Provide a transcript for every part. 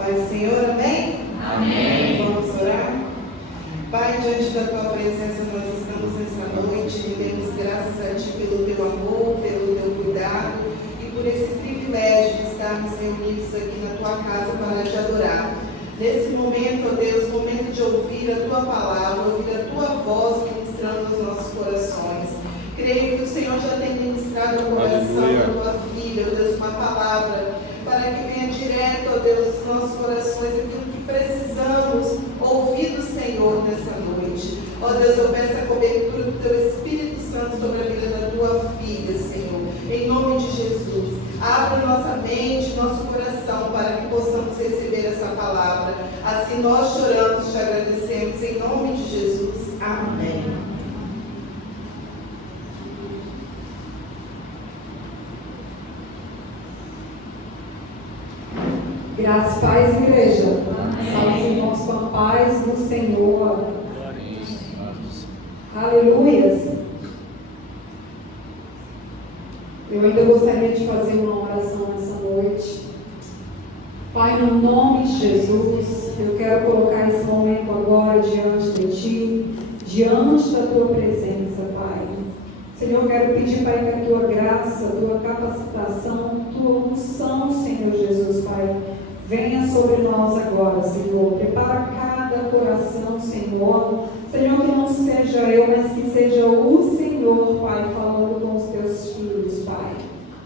Pai do Senhor, amém? Amém. Vamos orar? Pai, diante da Tua presença nós estamos nessa noite, rendemos graças a Ti pelo Teu amor, pelo Teu cuidado e por esse privilégio de estarmos reunidos aqui na Tua casa para Te adorar. Nesse momento, ó Deus, momento de ouvir a Tua palavra, ouvir a Tua voz ministrando os nossos corações. Creio que o Senhor já tem ministrado o coração da Tua filha, ó Deus, uma palavra para que venha direto, ó Deus, dos nossos corações aquilo que precisamos ouvir do Senhor nessa noite. Ó Deus, eu peço a cobertura do Teu Espírito Santo sobre a vida da Tua filha, Senhor, em nome de Jesus. Abre nossa mente, nosso coração para que possamos receber essa palavra. Assim nós choramos, te agradecemos em nome de Jesus. Amém. Graças e paz, igreja. Salve, irmãos, com a paz do Senhor. Aleluias. Eu ainda gostaria de fazer uma oração nessa noite. Pai, no nome de Jesus, eu quero colocar esse momento agora diante de Ti, diante da Tua presença, Pai. Senhor, eu quero pedir, Pai, que a Tua graça, a Tua capacitação, a Tua unção, Senhor Jesus, Pai, venha sobre nós agora, Senhor. Prepara cada coração, Senhor. Senhor, que não seja eu, mas que seja o Senhor, Pai, falando com os Teus filhos, Pai.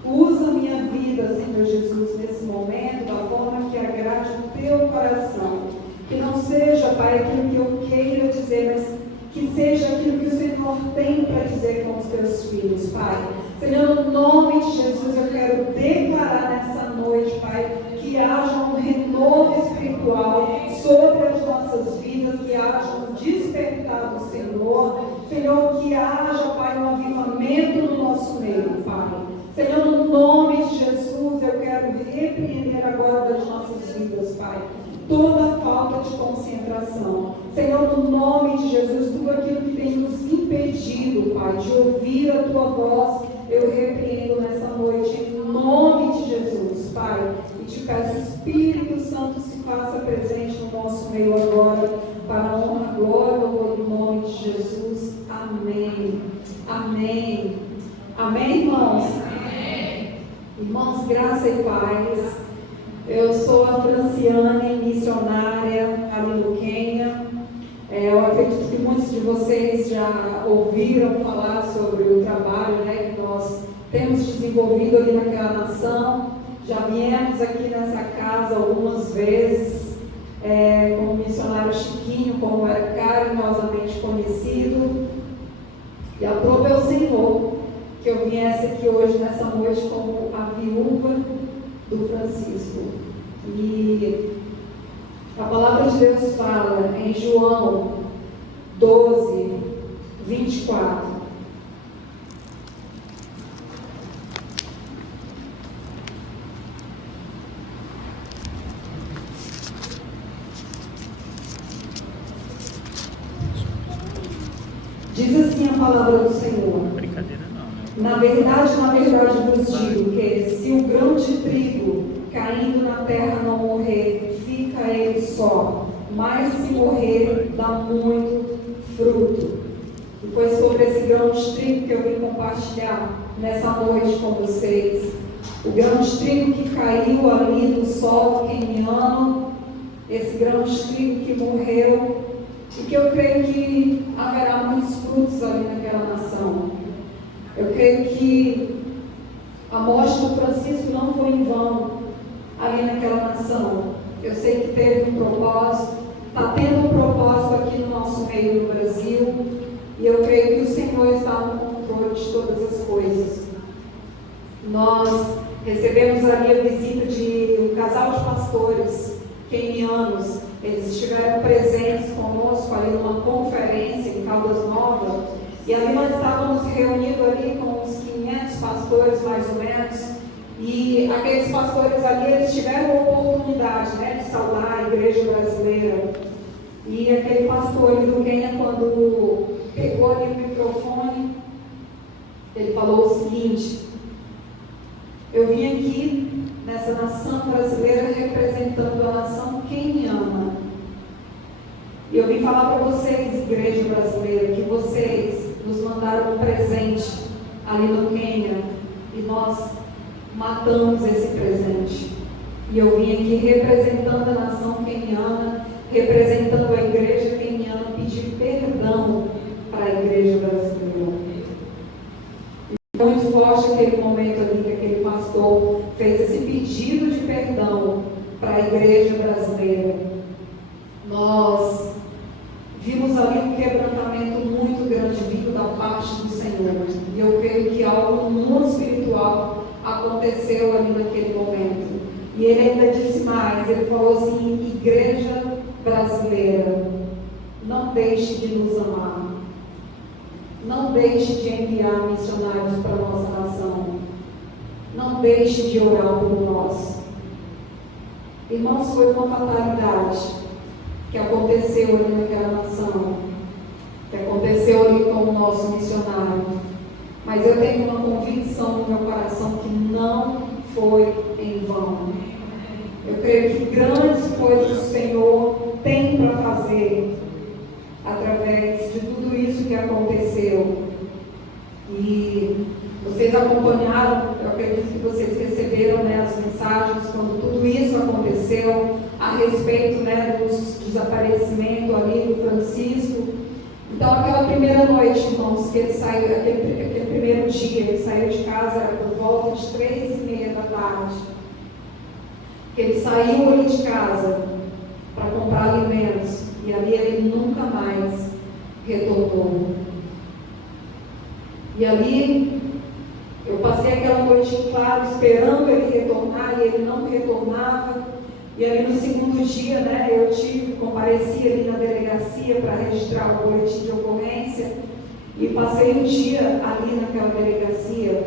Usa a minha vida, Senhor Jesus, nesse momento, da forma que agrade o Teu coração. Que não seja, Pai, aquilo que eu queira dizer, mas que seja aquilo que o Senhor tem para dizer com os Teus filhos, Pai. Senhor, no nome de Jesus, eu quero declarar nessa noite, Pai, que haja um renovo espiritual sobre as nossas vidas, que haja um despertar do Senhor. Senhor, que haja, Pai, um avivamento no nosso meio, Pai. Senhor, no nome de Jesus, eu quero repreender agora das nossas vidas, Pai, toda falta de concentração. Senhor, no nome de Jesus, tudo aquilo que tem nos impedido, Pai, de ouvir a Tua voz, eu repreendo nessa noite, em nome de Jesus, Pai. E te peço, Espírito Santo, se faça presente no nosso meio agora, para a honra, glória, louvor do nome de Jesus. Amém. Amém. Amém, irmãos? Amém. Irmãos, graça e paz. Eu sou a Franciane, missionária aliluquenha. Eu acredito que muitos de vocês já ouviram falar sobre o trabalho, né, que nós temos desenvolvido ali naquela nação. Já viemos aqui nessa casa algumas vezes, com o missionário Chiquinho, como era carinhosamente conhecido. E aprove ao Senhor que eu viesse aqui hoje, nessa noite, como a viúva do Francisco. E a palavra de Deus fala em João 12, 24. Diz assim a palavra do Senhor. Brincadeira não, né? Na verdade vos digo que se o grão de trigo caindo na terra não morrer, fica ele só, mas se morrer, dá muito fruto. E foi sobre esse grão de trigo que eu vim compartilhar nessa noite com vocês. O grão de trigo que caiu ali no solo queniano, esse grão de trigo que morreu, e que eu creio que haverá muitos frutos ali naquela nação. Eu creio que a morte do Francisco não foi em vão ali naquela nação. Eu sei que teve um propósito, está tendo um propósito aqui no nosso meio no Brasil, e eu creio que o Senhor está no controle de todas as coisas. Nós recebemos ali a visita de um casal de pastores quenianos. Eles estiveram presentes conosco ali numa conferência em Caldas Novas, e ali nós estávamos reunidos ali com uns 500 pastores mais ou menos, e aqueles pastores ali, eles tiveram a oportunidade, né, de saudar a igreja brasileira. E aquele pastor ali do Quênia, quando pegou ali o microfone, ele falou o seguinte: eu vim aqui nessa nação brasileira representando a nação falar para vocês, igreja brasileira, que vocês nos mandaram um presente ali no Quênia e nós matamos esse presente. E eu vim aqui representando a nação queniana, representando a igreja queniana, pedir perdão para a igreja brasileira. Muito forte aquele momento ali que aquele pastor fez esse pedido de perdão para a igreja brasileira. Nós vimos ali um quebrantamento muito grande vindo da parte do Senhor. E eu creio que algo no mundo espiritual aconteceu ali naquele momento. E ele ainda disse mais, ele falou assim: igreja brasileira, não deixe de nos amar. Não deixe de enviar missionários para a nossa nação. Não deixe de orar por nós. Irmãos, foi uma fatalidade que aconteceu ali naquela nação, que aconteceu ali com o nosso missionário. Mas eu tenho uma convicção no meu coração que não foi em vão. Eu creio que grandes coisas o Senhor tem para fazer através de tudo isso que aconteceu. E vocês acompanharam, eu acredito que vocês receberam, as mensagens quando tudo isso aconteceu, a respeito, dos desaparecimentos ali do Francisco. Então, aquela primeira noite, irmãos, que ele saiu, aquele primeiro dia, ele saiu de casa, era por volta de 3:30 da tarde. Que ele saiu ali de casa para comprar alimentos, e ali ele nunca mais retornou. E ali, eu passei aquela noite, claro, esperando ele retornar, e ele não retornava. E ali no segundo dia, eu compareci ali na delegacia para registrar o boletim de ocorrência, e passei um dia ali naquela delegacia.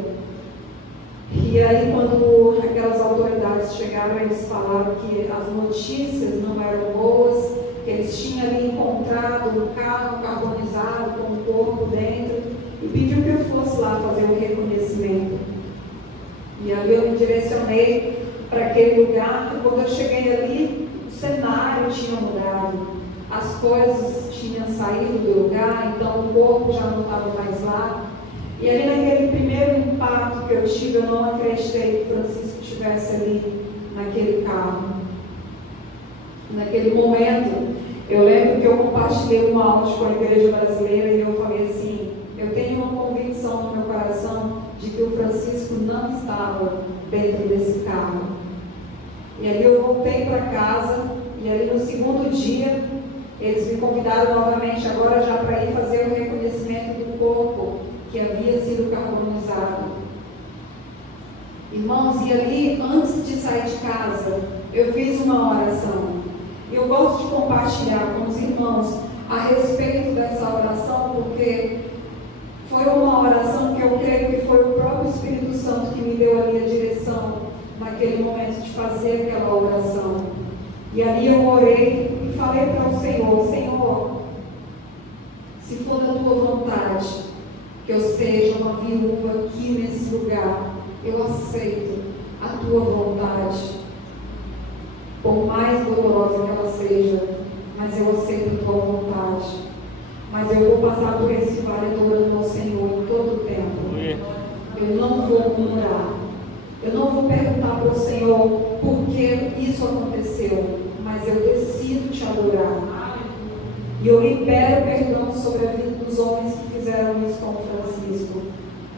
E aí, quando aquelas autoridades chegaram, eles falaram que as notícias não eram boas, que eles tinham ali encontrado um carro carbonizado com um corpo dentro, e pediu que eu fosse lá fazer o reconhecimento. E ali eu me direcionei para aquele lugar, e quando eu cheguei ali, o cenário tinha mudado, as coisas tinham saído do lugar, então o corpo já não estava mais lá. E ali naquele primeiro impacto que eu tive, eu não acreditei que Francisco estivesse ali naquele carro. Naquele momento, eu lembro que eu compartilhei um áudio com a igreja brasileira e eu falei assim: eu tenho uma convicção no meu coração de que o Francisco não estava dentro desse carro. E ali eu voltei para casa, e ali no segundo dia, eles me convidaram novamente agora já para ir fazer o reconhecimento do corpo que havia sido carbonizado. Irmãos, e ali, antes de sair de casa, eu fiz uma oração. Eu gosto de compartilhar com os irmãos a respeito dessa oração, porque foi uma oração que eu creio que foi o próprio Espírito Santo que me deu ali a direção, naquele momento de fazer aquela oração. E ali eu orei e falei para o Senhor: Senhor, se for da tua vontade, que eu seja uma viúva aqui nesse lugar, eu aceito a tua vontade, por mais dolorosa que ela seja, mas eu aceito a tua vontade. Mas eu vou passar por esse vale adorando ao Senhor em todo o tempo. Eu não vou murmurar, eu não vou perguntar para o Senhor por que isso aconteceu, mas eu decido te adorar. E eu libero perdão sobre a vida dos homens que fizeram isso com Francisco.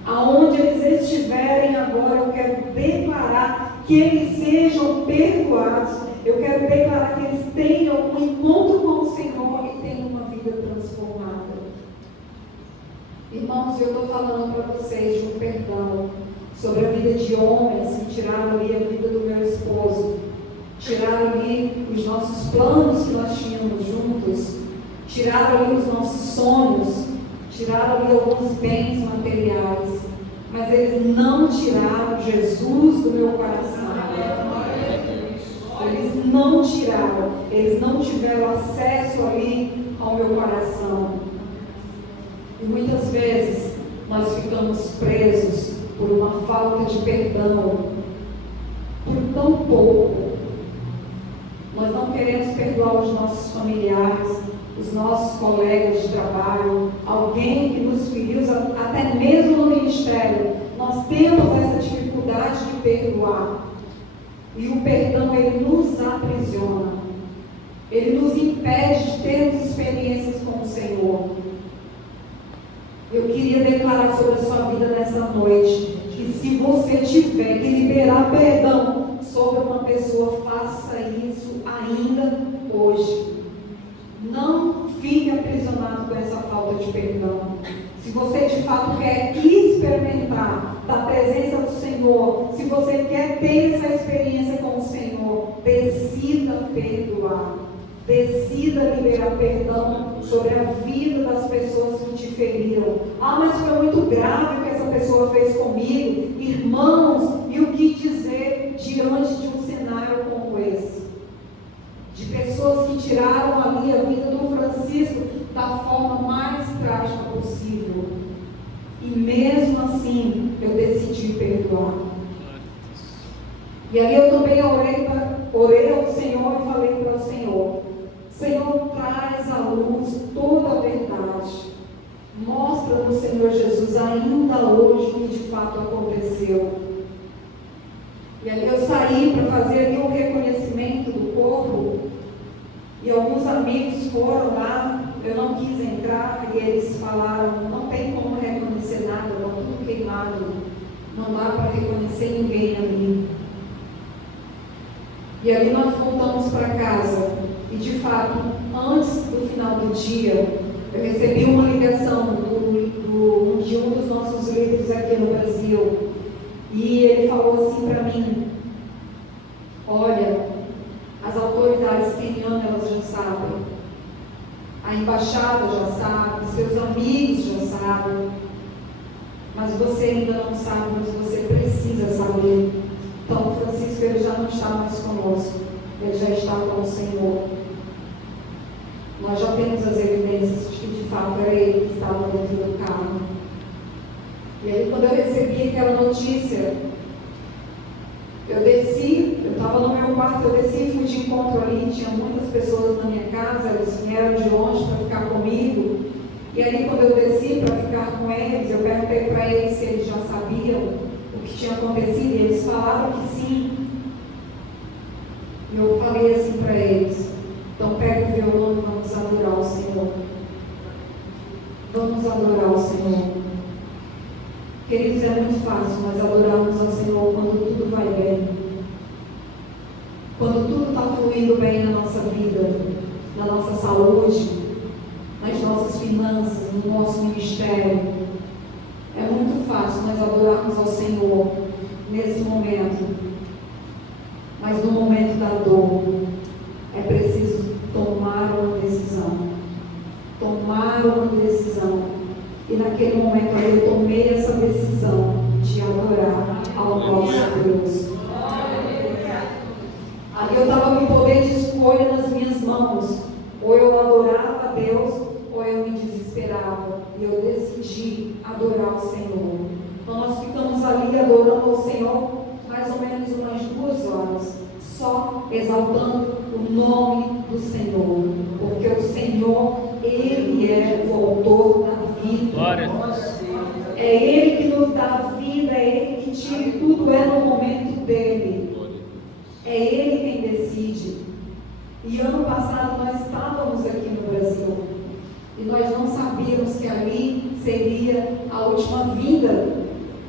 Aonde eles estiverem agora, eu quero declarar que eles sejam perdoados. Eu quero declarar que eles tenham um encontro com o Senhor e tenham uma vida transformada. Irmãos, eu estou falando para vocês de um perdão sobre a vida de homens que tiraram ali a vida do meu esposo, tiraram ali os nossos planos que nós tínhamos juntos, tiraram ali os nossos sonhos, tiraram ali alguns bens materiais, mas eles não tiraram Jesus do meu coração. Eles não tiraram, eles não tiveram acesso ali ao meu coração. E muitas vezes nós ficamos presos por uma falta de perdão, por tão pouco. Nós não queremos perdoar os nossos familiares, os nossos colegas de trabalho, alguém que nos feriu, até mesmo no ministério, nós temos essa dificuldade de perdoar. E o perdão, ele nos aprisiona. Ele nos impede de termos experiências com o Senhor. Eu queria declarar sobre a sua vida nessa noite, que se você tiver que liberar perdão sobre uma pessoa, faça isso ainda hoje. Não fique aprisionado com essa falta de perdão. Se você de fato quer experimentar da presença do Senhor, se você quer ter essa experiência com o Senhor, decida perdoar. Decida liberar perdão sobre a vida das pessoas que te feriram. Ah, mas foi muito grave o que essa pessoa fez comigo. Irmãos, e o que dizer diante de um cenário como esse? De pessoas que tiraram ali a vida do Francisco da forma mais trágica possível. E mesmo assim, eu decidi perdoar. E ali eu também orei ao Senhor e falei para o Senhor: Senhor, traz à luz toda a verdade. Mostra-nos, Senhor Jesus, ainda hoje o que de fato aconteceu. E ali eu saí para fazer ali um reconhecimento do corpo. E alguns amigos foram lá. Eu não quis entrar e eles falaram: não tem como reconhecer nada, está tudo queimado. Não dá para reconhecer ninguém ali. E ali nós voltamos para casa. E de fato, antes do final do dia, eu recebi uma ligação de um dos nossos líderes aqui no Brasil. E ele falou assim para mim: olha, as autoridades quenianas, elas já sabem, a embaixada já sabe, seus amigos já sabem, mas você ainda não sabe, mas você precisa saber. Então, Francisco, ele já não está mais conosco, ele já está com o Senhor. Nós já temos as evidências de que de fato era ele que estava dentro do carro. E aí, quando eu recebi aquela notícia, eu desci, eu estava no meu quarto, eu desci e fui de encontro ali, tinha muitas pessoas na minha casa, eles vieram de longe para ficar comigo. E aí, quando eu desci para ficar com eles, eu perguntei para eles se eles já sabiam o que tinha acontecido, e eles falaram que sim. E eu falei assim para eles: então pega o violão e vamos adorar o Senhor. Vamos adorar o Senhor. Queridos, é muito fácil nós adorarmos ao Senhor quando tudo vai bem. Quando tudo está fluindo bem na nossa vida, na nossa saúde, nas nossas finanças, no nosso ministério. É muito fácil nós adorarmos ao Senhor nesse momento. Mas no momento da dor, é preciso tomar uma decisão. Tomar uma decisão. E naquele momento eu tomei essa decisão de adorar ao nosso Deus. Ali eu estava com o poder de escolha nas minhas mãos. Ou eu adorava a Deus, ou eu me desesperava. E eu decidi adorar o Senhor. Então nós ficamos ali adorando ao Senhor mais ou menos umas 2 horas. Só exaltando o nome do Senhor. Porque o Senhor, Ele é o autor da vida. Glória. É Ele que nos dá a vida, é Ele que tira, e tudo é no momento dEle. É Ele quem decide. E ano passado nós estávamos aqui no Brasil. E nós não sabíamos que ali seria a última vinda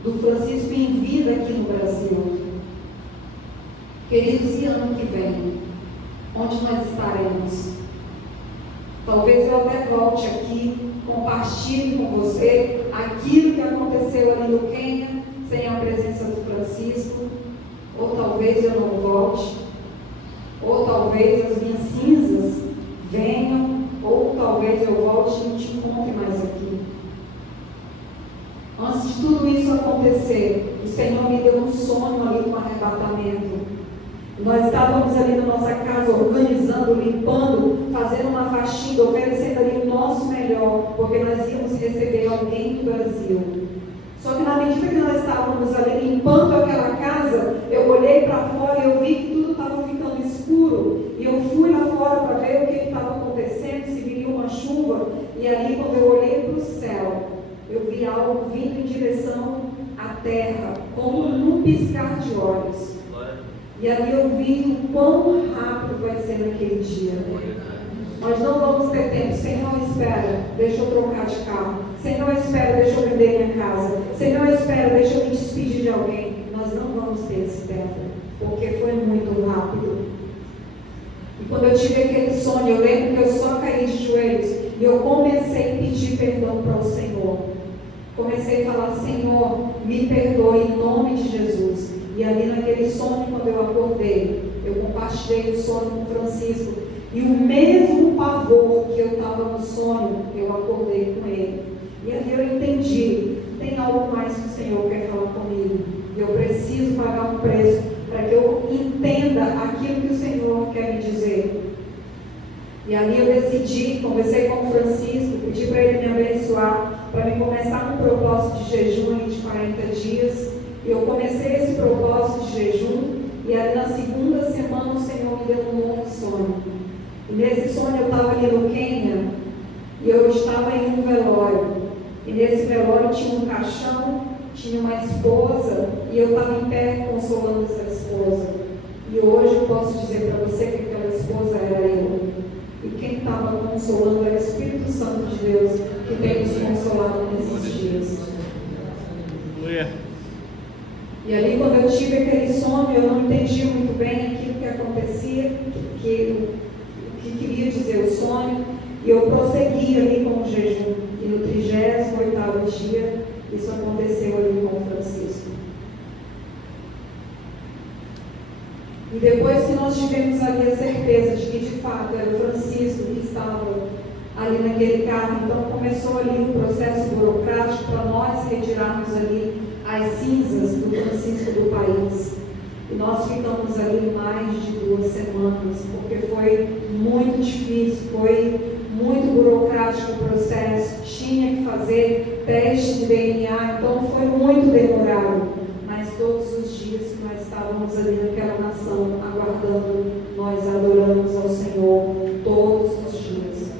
do Francisco em vida aqui no Brasil. Queridos, e ano que vem? Onde nós estaremos? Talvez eu até volte aqui, compartilhe com você aquilo que aconteceu ali no Quênia, sem a presença do Francisco. Ou talvez eu não volte, ou talvez as minhas cinzas venham, ou talvez eu volte e não te encontre mais aqui. Antes de tudo isso acontecer, o Senhor me deu um sonho ali com arrebatamento. Nós estávamos ali na nossa casa, organizando, limpando, fazendo uma faxina, oferecendo ali o nosso melhor, porque nós íamos receber alguém do Brasil. Só que na medida que nós estávamos ali limpando aquela casa, eu olhei para fora e eu vi que tudo estava ficando escuro. E eu fui lá fora para ver o que estava acontecendo, se viria uma e ali quando eu olhei para o céu, eu vi algo vindo em direção à terra, como num piscar de olhos. E ali eu vi o quão rápido vai ser naquele dia. Nós não vamos ter tempo. Senhor, espera, deixa eu trocar de carro. Senhor, espera, deixa eu vender minha casa. Senhor, espera, deixa eu me despedir de alguém. Nós não vamos ter esse tempo, porque foi muito rápido. E quando eu tive aquele sonho, eu lembro que eu só caí de joelhos e eu comecei a pedir perdão para o Senhor. Comecei a falar: Senhor, me perdoe em nome de Jesus. E ali naquele sonho, quando eu acordei, eu compartilhei o sonho com o Francisco. E o mesmo pavor que eu estava no sonho, eu acordei com ele. E ali eu entendi, tem algo mais que o Senhor quer falar comigo. Eu preciso pagar um preço para que eu entenda aquilo que o Senhor quer me dizer. E ali eu decidi, conversei com o Francisco, pedi para ele me abençoar, para me começar um propósito de jejum de 40 dias. Eu comecei esse propósito de jejum, e ali na segunda semana o Senhor me deu um novo sonho. E nesse sonho eu estava ali no Quênia, e eu estava em um velório. E nesse velório tinha um caixão, tinha uma esposa, e eu estava em pé consolando essa esposa. E hoje eu posso dizer para você que aquela esposa era eu. E quem estava consolando era o Espírito Santo de Deus, que tem nos consolado nesses dias. E ali, quando eu tive aquele sonho, eu não entendi muito bem aquilo que acontecia, o que queria dizer o sonho, e eu prossegui ali com o jejum. E no 38º dia, isso aconteceu ali com o Francisco. E depois que nós tivemos ali a certeza de que de fato era o Francisco que estava ali naquele carro, então começou ali um processo burocrático para nós retirarmos ali as cinzas do Francisco do país. E nós ficamos ali mais de 2 semanas, porque foi muito difícil, foi muito burocrático o processo, tinha que fazer teste de DNA, então foi muito demorado. Mas todos os dias que nós estávamos ali naquela nação, aguardando, nós adoramos ao Senhor todos os dias.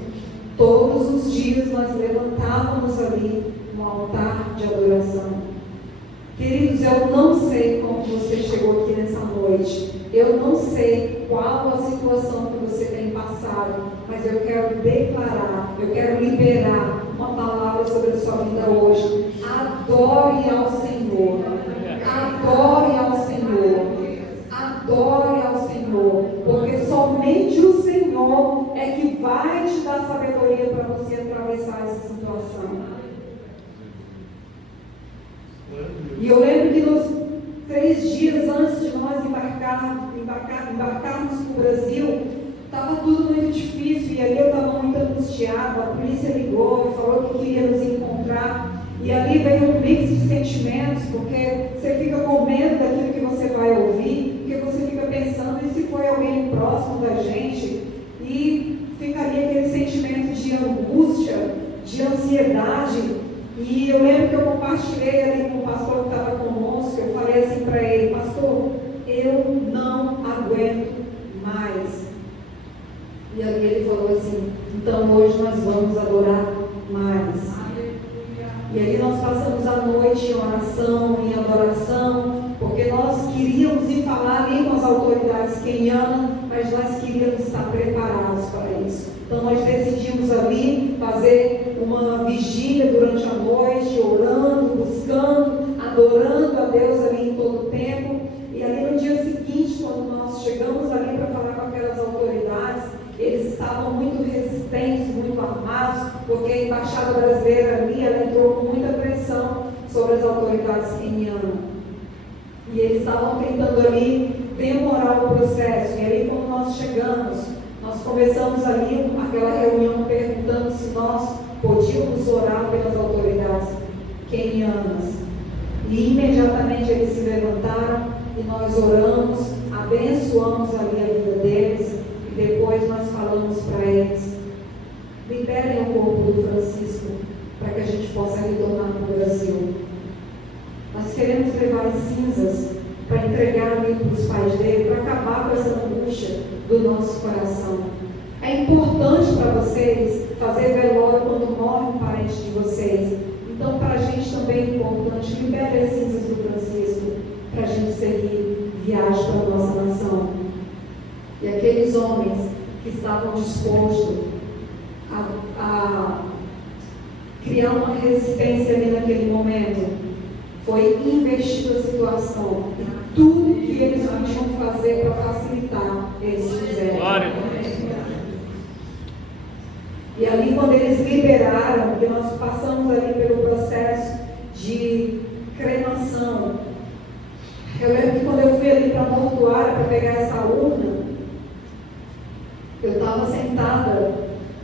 Todos os dias nós levantávamos ali um altar de adoração. Queridos, eu não sei como você chegou aqui nessa noite. Eu não sei qual a situação que você tem passado, mas eu quero declarar, eu quero liberar uma palavra sobre a sua vida hoje. Adore ao Senhor. Adore ao Senhor. Adore ao Senhor. Porque somente o Senhor é que vai te dar sabedoria para você atravessar essa situação. E eu lembro que nos 3 dias antes de nós embarcarmos para o Brasil, estava tudo muito difícil, e ali eu estava muito angustiada. A polícia ligou e falou que queria nos encontrar, e ali veio um mix de sentimentos, porque você fica com medo daquilo que você vai ouvir, porque você fica pensando, e se foi alguém próximo da gente, e ficaria aquele sentimento de angústia, de ansiedade. E eu lembro que eu compartilhei ali com o pastor que estava conosco, eu falei assim para ele: pastor, eu não aguento mais. E ali ele falou assim: então hoje nós vamos adorar mais. E ali nós passamos a noite em oração, em adoração, porque nós queríamos ir falar ali com as autoridades quenianas, mas nós queríamos estar preparados para isso. Então nós decidimos ali fazer uma vigília durante a noite, orando, buscando, adorando a Deus ali em todo o tempo. E ali no dia seguinte, quando nós chegamos ali para falar com aquelas autoridades, eles estavam muito resistentes, muito armados, porque a embaixada brasileira ali, ela entrou com muita pressão sobre as autoridades quenianas. E eles estavam tentando ali demorar o processo. E aí, quando nós chegamos, nós começamos ali aquela reunião perguntando se nós podíamos orar pelas autoridades quenianas. E imediatamente eles se levantaram e nós oramos, abençoamos ali a vida deles, e depois nós falamos para eles: liberem o corpo do Francisco para que a gente possa retornar para o Brasil. Nós queremos levar as cinzas para entregar ali para os pais dele, para acabar com essa angústia do nosso coração. É importante para vocês fazer velório quando vocês. Então, para a gente também é importante, libere as cinzas do Francisco, para a gente seguir viagem para a nossa nação. E aqueles homens que estavam dispostos a criar uma resistência ali naquele momento, foi investida a situação. E tudo que eles podiam fazer para facilitar, eles fizeram. Glória. E ali, quando eles liberaram, que nós passamos ali pelo processo de cremação, eu lembro que quando eu fui ali para a mortuária para pegar essa urna, eu estava sentada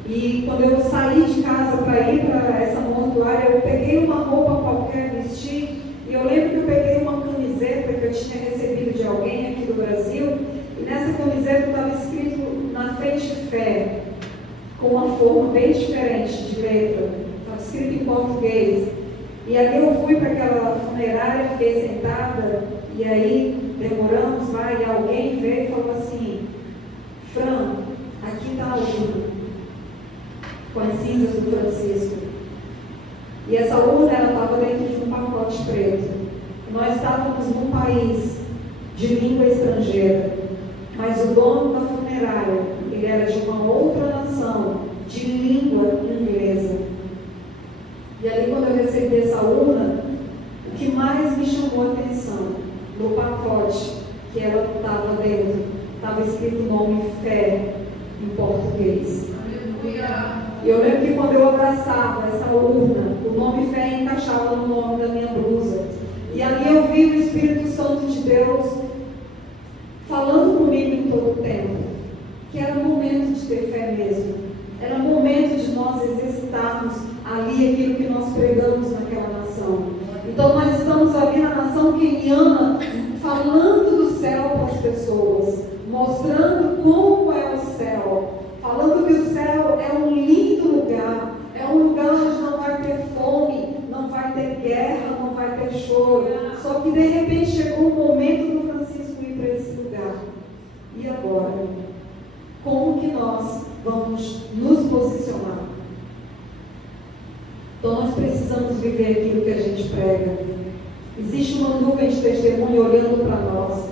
e quando eu saí de casa para ir para essa mortuária, eu peguei uma roupa qualquer, vesti, e eu lembro que eu peguei uma camiseta que eu tinha recebido de alguém aqui do Brasil, e nessa camiseta estava escrito na frente fé, com uma forma bem diferente de letra, estava escrito em português. E aí eu fui para aquela funerária, fiquei sentada, e aí demoramos, e alguém veio e falou assim: Fran, aqui está a urna, com as cinzas do Francisco. E essa urna estava dentro de um pacote preto. Nós estávamos num país de língua estrangeira, mas o dono da funerária, ele era de uma outra nação, de língua inglesa. E ali, quando eu recebi essa urna, o que mais me chamou a atenção, no pacote que ela estava dentro, estava escrito o nome Fé em português. E eu lembro que quando eu abraçava essa urna, o nome Fé encaixava no nome da minha blusa. E ali eu vi o Espírito Santo de Deus falando comigo em todo o tempo, que era o momento de ter fé mesmo. Era o momento de nós exercitarmos ali aquilo que nós pregamos naquela nação. Então nós estamos ali na nação queniana, falando do céu para as pessoas, mostrando como é o céu, falando que o céu é um lindo lugar, é um lugar onde não vai ter fome, não vai ter guerra, não vai ter choro. Só que de repente chegou o momento do Francisco ir para esse lugar. E agora? Como que nós vamos nos posicionar? Então nós precisamos viver aquilo que a gente prega. Existe uma nuvem de testemunho olhando para nós.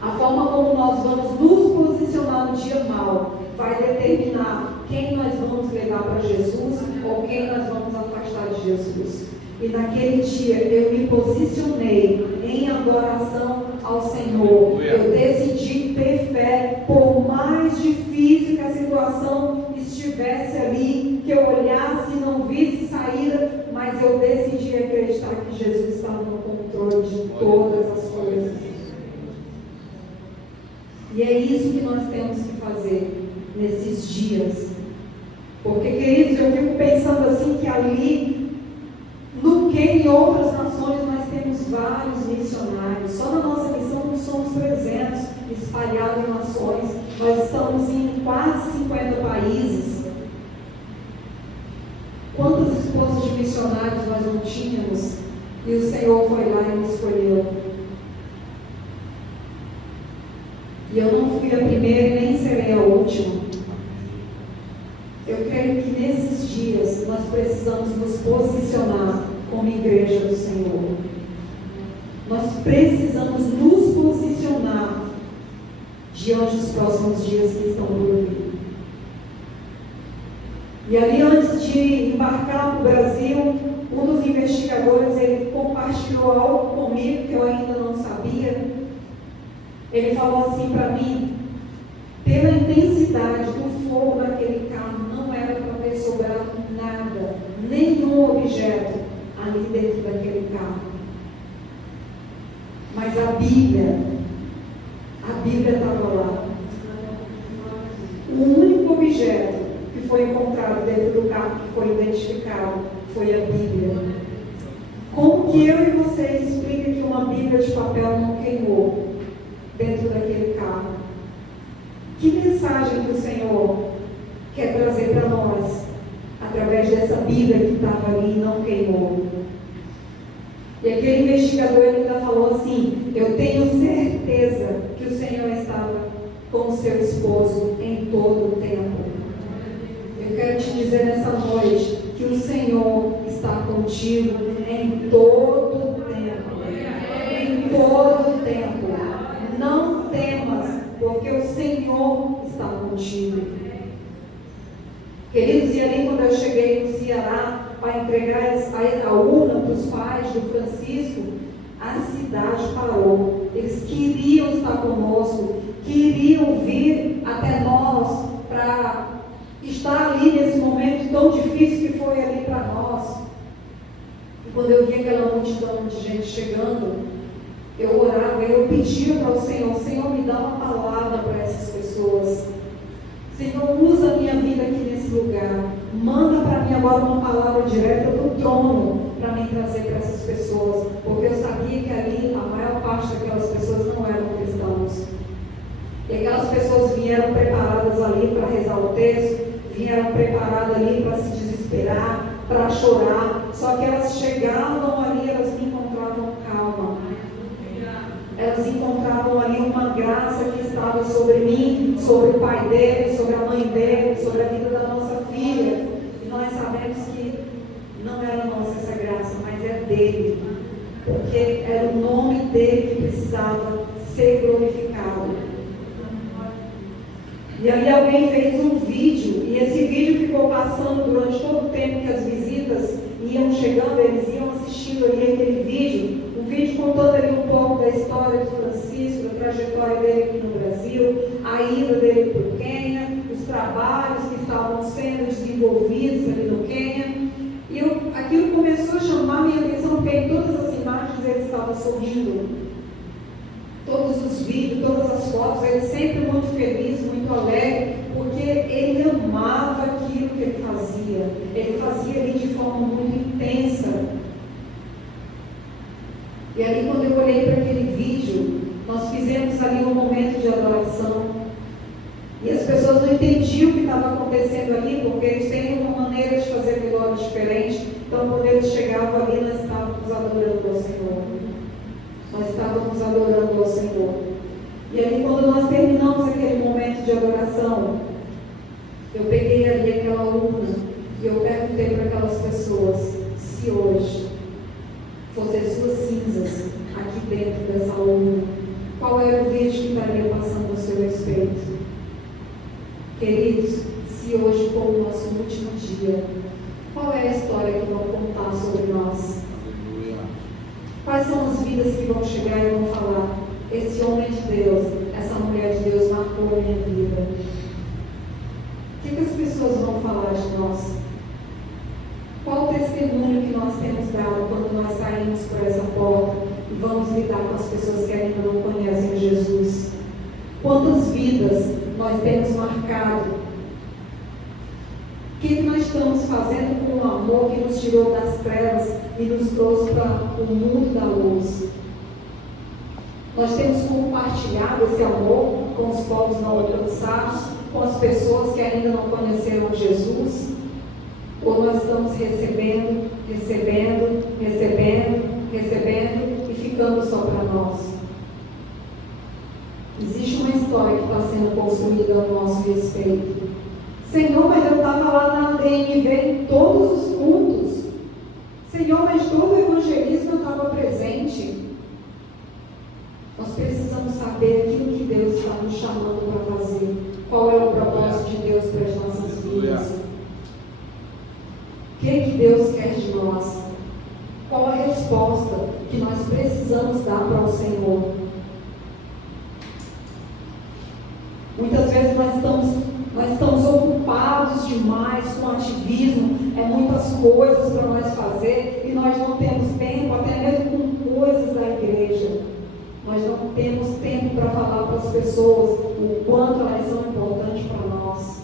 A forma como nós vamos nos posicionar no dia mau vai determinar quem nós vamos levar para Jesus ou quem nós vamos afastar de Jesus. E naquele dia eu me posicionei em adoração ao Senhor. Eu decidi ter fé, por mais difícil que a situação estivesse ali, que eu olhasse e não visse saída, mas eu decidi acreditar que Jesus estava no controle de todas as coisas. E é isso que nós temos que fazer nesses dias. Porque, queridos, eu fico pensando assim que ali, no que em outras nações nós temos vários missionários. Só na nossa missão não somos 300 espalhados em nações. Nós estamos em quase 50 países. Quantas esposas de missionários nós não tínhamos? E o Senhor foi lá e nos escolheu. E eu não fui a primeira e nem serei a última. Eu creio que nesses dias nós precisamos nos posicionar como igreja do Senhor. Nós precisamos nos posicionar diante dos próximos dias que estão por vir. E ali, antes de embarcar para o Brasil, um dos investigadores, ele compartilhou algo comigo que eu ainda não sabia. Ele falou assim para mim: pela intensidade do fogo daquele carro, não era para ter sobrado nada, nenhum objeto ali dentro daquele carro. Mas a Bíblia estava lá. O único objeto que foi encontrado dentro do carro, que foi identificado, foi a Bíblia. Como que eu e você explica que uma Bíblia de papel não queimou dentro daquele carro? Que mensagem que o Senhor quer trazer para nós através dessa Bíblia que estava ali e não queimou? E aquele investigador ainda falou assim: eu tenho certeza que o Senhor estava com o seu esposo em todo o tempo. Eu quero te dizer nessa noite que o Senhor está contigo em todo o tempo. Em todo o tempo. Não temas, porque o Senhor está contigo. Queridos, e ali quando eu cheguei no Ceará para entregar a urna para os pais do Francisco, a cidade parou. Eles queriam estar conosco, queriam vir até nós para estar ali nesse momento tão difícil que foi ali para nós. E quando eu vi aquela multidão de gente chegando, eu orava e eu pedia para o Senhor: Senhor, me dá uma palavra para essas pessoas. Senhor, usa a minha vida aqui nesse lugar. Manda para mim agora uma palavra direta do trono para me trazer para essas pessoas. Porque eu sabia que ali a maior parte daquelas pessoas não eram cristãos. E aquelas pessoas vieram preparadas ali para rezar o texto, vieram preparadas ali para se desesperar, para chorar. Só que elas chegavam ali, elas me encontravam calma. Elas encontravam ali uma graça que estava sobre mim, sobre o pai dele, sobre a mãe dele, sobre a vida da nossa filha. E nós sabemos que não era nossa essa graça, mas é dele. Porque era o nome dele que precisava ser glorificado. E ali alguém fez um vídeo, e esse vídeo ficou passando durante todo o tempo que as visitas iam chegando, eles iam assistindo ali aquele vídeo, um vídeo contando ali um pouco da história do Francisco, da trajetória dele aqui no Brasil, a ida dele para o Quênia, os trabalhos que estavam sendo desenvolvidos ali no Quênia, e aquilo começou a chamar minha atenção, porque em todas as imagens ele estava sorrindo. Todos os vídeos, todas as fotos, ele sempre muito feliz, muito alegre, porque ele amava aquilo que ele fazia. Ele fazia ali de forma muito intensa. E ali quando eu olhei para aquele vídeo, nós fizemos ali um momento de adoração. E as pessoas não entendiam o que estava acontecendo ali, porque eles têm uma maneira de fazer glória diferente. Então quando eles chegavam ali, nós estávamos adorando ao Senhor. Nós estávamos adorando ao Senhor. E ali quando nós terminamos aquele momento de adoração, eu peguei ali aquela urna e eu perguntei para aquelas pessoas: se hoje fossem suas cinzas aqui dentro dessa urna, qual era o vídeo que estaria passando a seu respeito? Queridos, se hoje for o nosso último dia, qual é a história que vão contar sobre nós? Quais são as vidas que vão chegar e vão falar: esse homem de Deus, essa mulher de Deus marcou a minha vida? O que as pessoas vão falar de nós? Qual o testemunho que nós temos dado quando nós saímos por essa porta e vamos lidar com as pessoas que ainda não conhecem Jesus? Quantas vidas nós temos marcado? O que nós estamos fazendo com o amor que nos tirou das trevas e nos trouxe para o mundo da luz? Nós temos compartilhado esse amor com os povos não alcançados, com as pessoas que ainda não conheceram Jesus? Ou nós estamos recebendo e ficando só para nós? Existe uma história que está sendo construída ao nosso respeito. Senhor, mas eu estava lá na DMV em todos os cultos. Senhor, mas todo o evangelismo eu estava presente. Nós precisamos saber aquilo que Deus está nos chamando para fazer. Qual é o propósito de Deus para as nossas vidas? O que Deus quer de nós? Qual a resposta que nós precisamos dar para o Senhor? Muitas vezes nós estamos ocupados demais com ativismo, muitas coisas para nós fazer, e nós não temos tempo, até mesmo com coisas da igreja. Nós não temos tempo para falar para as pessoas o quanto elas são importantes para nós.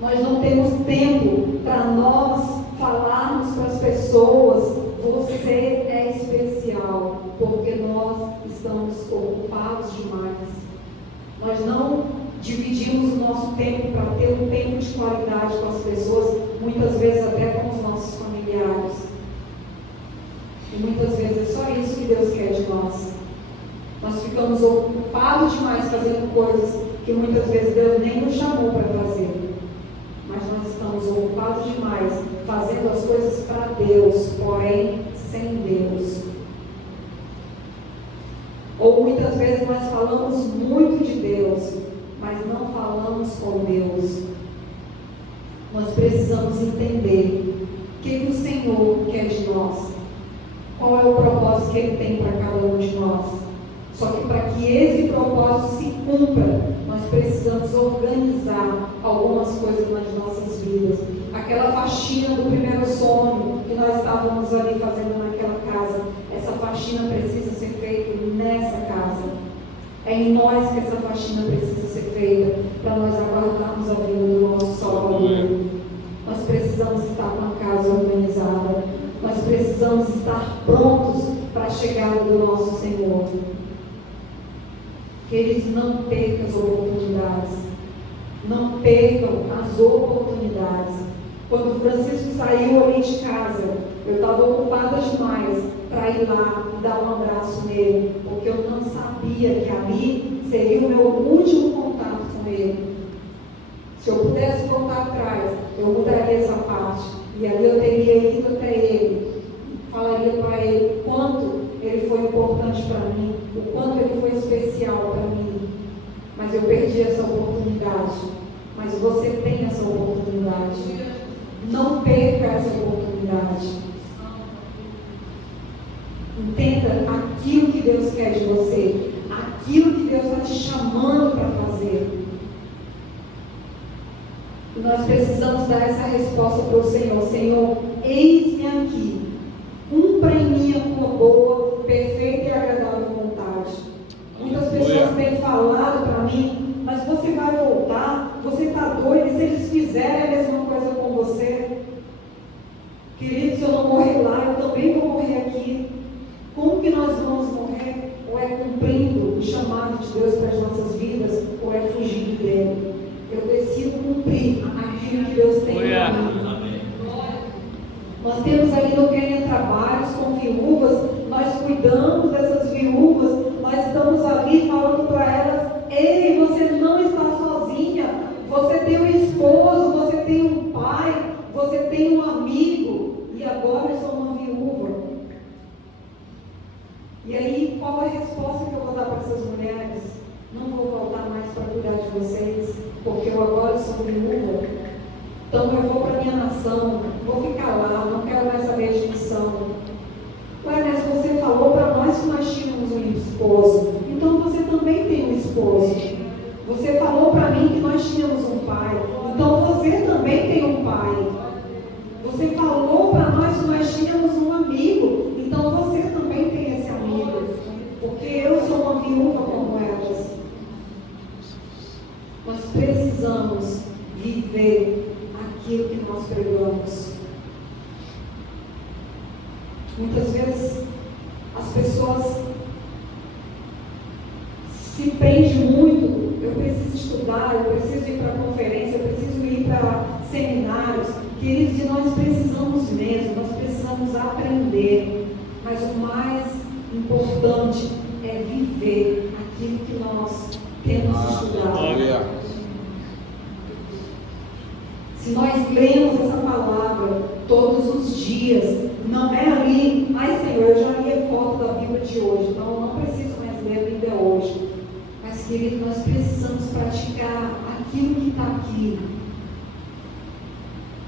Nós não temos tempo para nós falarmos para as pessoas: você é especial, porque nós estamos ocupados demais. Nós não dividimos o nosso tempo para ter um tempo de qualidade com as pessoas, muitas vezes até com os nossos familiares. E muitas vezes é só isso que Deus quer de nós. Nós ficamos ocupados demais fazendo coisas que muitas vezes Deus nem nos chamou para fazer. Mas nós estamos ocupados demais fazendo as Deus, porém sem Deus. Ou muitas vezes nós falamos muito de Deus, mas não falamos com Deus. Nós precisamos entender o que o Senhor quer de nós. Qual é o propósito que Ele tem para cada um de nós. Só que para que esse propósito se cumpra, nós precisamos organizar algumas coisas nas nossas vidas. Aquela faxina do primeiro sonho que nós estávamos ali fazendo naquela casa, essa faxina precisa ser feita nessa casa. É em nós que essa faxina precisa ser feita, para nós aguardarmos a vinda do nosso Salvador. Nós precisamos estar com a casa organizada. Nós precisamos estar prontos para a chegada do nosso Senhor. Que eles não percam as oportunidades. Não percam as oportunidades. Quando Francisco saiu ali de casa, eu estava ocupada demais para ir lá e dar um abraço nele, porque eu não sabia que ali seria o meu último contato com ele. Se eu pudesse voltar atrás, eu mudaria essa parte. E ali eu teria ido até ele, falaria para ele o quanto ele foi importante para mim, o quanto ele foi especial para mim. Mas eu perdi essa oportunidade. Mas você tem essa oportunidade. Não perca essa oportunidade. Entenda aquilo que Deus quer de você, aquilo que Deus está te chamando para fazer. E nós precisamos dar essa resposta para o Senhor. Senhor, eis-me aqui. Cumpra em mim a tua boa, perfeita e agradável vontade. Muitas pessoas têm falado para mim, mas você vai voltar, você está doido, e se eles fizerem a mesma coisa com você? Querido, se eu não morrer lá, eu também vou morrer aqui. Como que nós vamos morrer? Ou é cumprindo o chamado de Deus para as nossas vidas, ou é fugindo dele? Eu decido cumprir aquilo que Deus tem para mim. Nós temos ali no Quênia trabalhos com viúvas, nós cuidamos dessas viúvas, nós estamos ali falando para elas: ei, você não está sozinha, você tem um esposo, você tem um pai, você tem um amigo, e agora eu sou uma viúva. E aí, qual é a resposta que eu vou dar para essas mulheres? Não vou voltar mais para cuidar de vocês, porque eu agora sou viúva. Então eu vou para a minha nação, vou ficar lá, não quero mais saber de missão. Ué, mas você falou para nós que nós tínhamos um esposo, então você também tem um esposo. Você falou para mim que nós tínhamos um pai, então você também tem um pai. Você falou para nós que nós tínhamos um amigo, então você também tem esse amigo. Porque eu sou uma viúva como elas. Nós precisamos viver aquilo que nós pregamos. Muitas vezes as pessoas se prendem muito. Eu preciso estudar, eu preciso ir para conferência, eu preciso ir para seminários. Queridos, e nós precisamos mesmo, nós precisamos aprender. Mas o mais importante é viver aquilo que nós temos estudado. Se nós lemos essa palavra todos os dias, não é ali, ai Senhor, eu já li a foto da Bíblia de hoje, então eu não preciso mais ler a Bíblia hoje. Mas, querido, nós precisamos praticar aquilo que está aqui.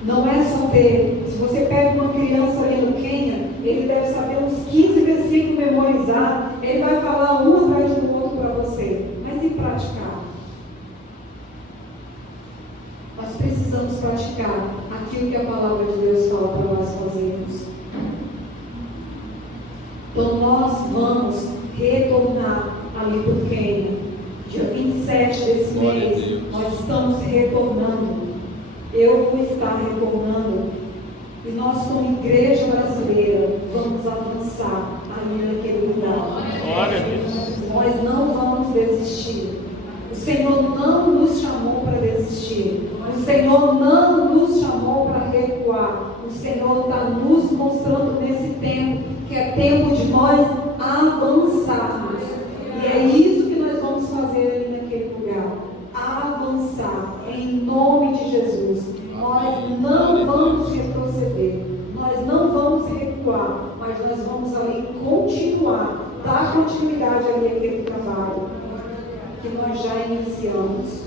Não é só ter. Se você pega uma criança ali no Quênia, ele deve saber uns 15 versículos memorizados, ele vai falar um atrás do outro para você. Mas e praticar? Nós precisamos praticar aquilo que a palavra de Deus fala para nós fazermos. Então nós vamos retornar ali para o Quênia. Dia 27 desse mês, nós estamos retornando. Eu vou estar retornando. E nós, como igreja brasileira, vamos avançar ali naquele lugar. Nós não vamos desistir. O Senhor não nos chamou para desistir. O Senhor não nos chamou para recuar. O Senhor está nos mostrando nesse tempo que é tempo de nós avançarmos. E é isso que nós vamos fazer ali naquele lugar. Avançar em nome de Jesus. Nós não vamos retroceder. Nós nós não vamos recuar, mas nós vamos ali continuar, dar continuidade ali àquele trabalho que nós já iniciamos.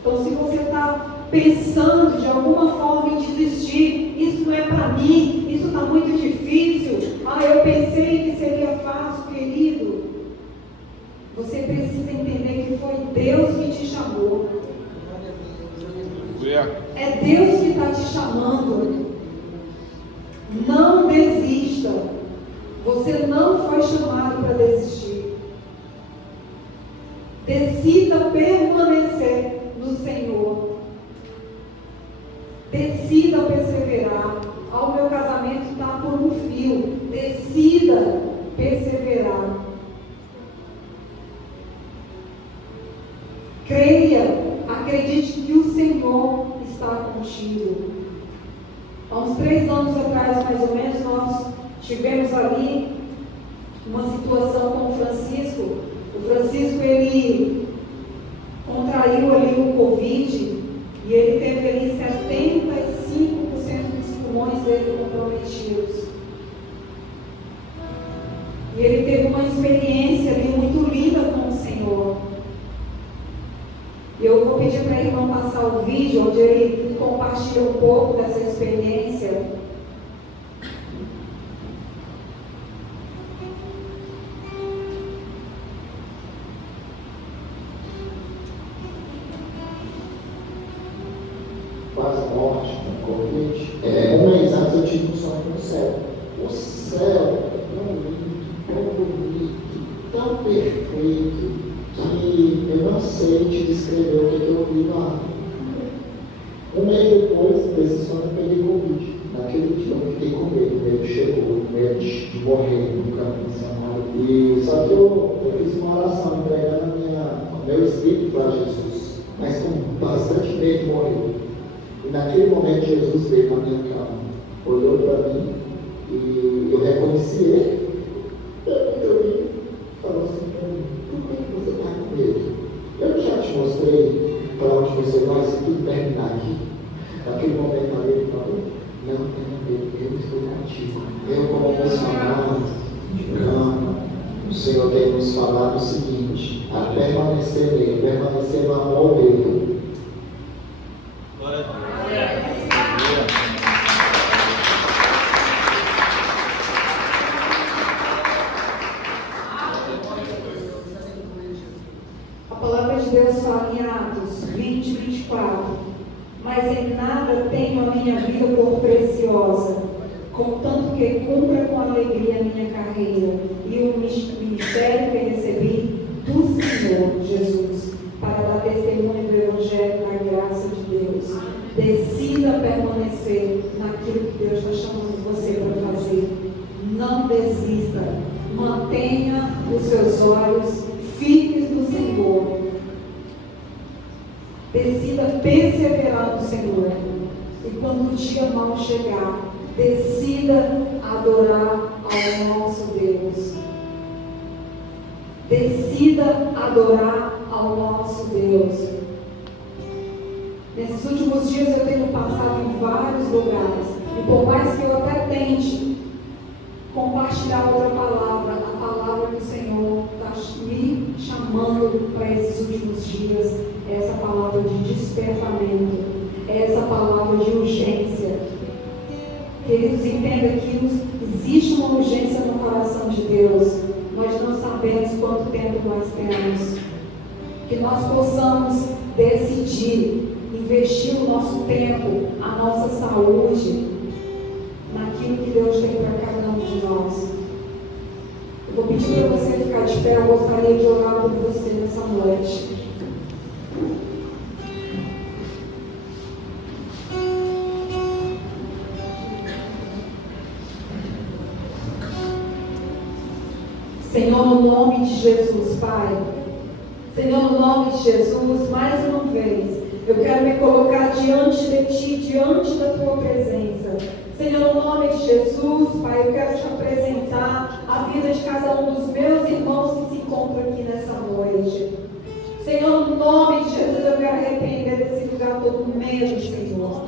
Então, se você está pensando de alguma forma em desistir, isso não é para mim, isso está muito difícil, eu pensei que seria fácil, querido, você precisa entender que foi Deus que te chamou. É Deus que está te chamando. Não desista. Você não foi chamado para desistir. Decida permanecer no Senhor. Decida perseverar. O meu casamento está por um fio. Decida perseverar. Creia, acredite que o Senhor está contigo. Há uns 3 anos atrás, mais ou menos, nós tivemos ali uma situação com o Francisco. O Francisco, ele contraiu ali o Covid e ele teve ali 75% dos pulmões dele comprometidos. E ele teve uma experiência ali muito linda com o Senhor. Eu vou pedir para a irmã passar o vídeo onde ele compartilha um pouco dessa experiência. Quase morte com Covid. Um mês antes eu tive um sonho no céu. O céu é tão lindo, tão bonito, tão perfeito, que eu não sei te descrever o que eu vi lá. Um mês depois desse sonho eu peguei Covid. Naquele dia eu fiquei com medo, o medo chegou, o medo de morrer no campo missionário. E só que eu fiz uma oração entregando o meu espírito para Jesus, mas com bastante medo de morrer. E naquele momento Jesus veio na minha cama, olhou para mim e eu reconheci ele. Ele falou assim para mim: por que você está com medo? Eu já te mostrei para onde você vai, se tudo terminar aqui. Naquele momento ele falou: não tenha medo, eu estou contigo. Eu, como missionário de cama, o Senhor tem nos falado o seguinte: a permanecer nele, permanecer no amor dele. Glória a Deus. A palavra de Deus fala em Atos 20, 24. Mas em nada tenho a minha vida por preciosa, contanto que cumpra com alegria a minha carreira e o ministério que recebi do Senhor Jesus, para dar testemunho do Evangelho da graça de Deus. Decida permanecer naquilo que Deus está chamando você para fazer. Não desista. Mantenha os seus olhos firmes no Senhor. Decida perseverar no Senhor. E quando o dia mau chegar, decida adorar ao nosso Deus. Decida adorar ao nosso Deus. Nesses últimos dias eu tenho passado em vários lugares. E por mais que eu até tente compartilhar outra palavra, a palavra que o Senhor está me chamando para esses últimos dias, é essa palavra de despertamento, é essa palavra de urgência. Queridos, entendam que existe uma urgência no coração de Deus. Nós não sabemos quanto tempo nós temos. Que nós possamos decidir investir o nosso tempo, a nossa saúde, naquilo que Deus tem para cada um de nós. Eu vou pedir para você ficar de pé. Eu gostaria de orar por você nessa noite. Senhor, no nome de Jesus, Pai. Senhor, no nome de Jesus, mais uma vez, eu quero me colocar diante de Ti, diante da Tua presença. Senhor, no nome de Jesus, Pai, eu quero Te apresentar a vida de cada um dos meus irmãos que se encontram aqui nessa noite. Senhor, no nome de Jesus, eu quero arrepender desse lugar todo medo, Senhor.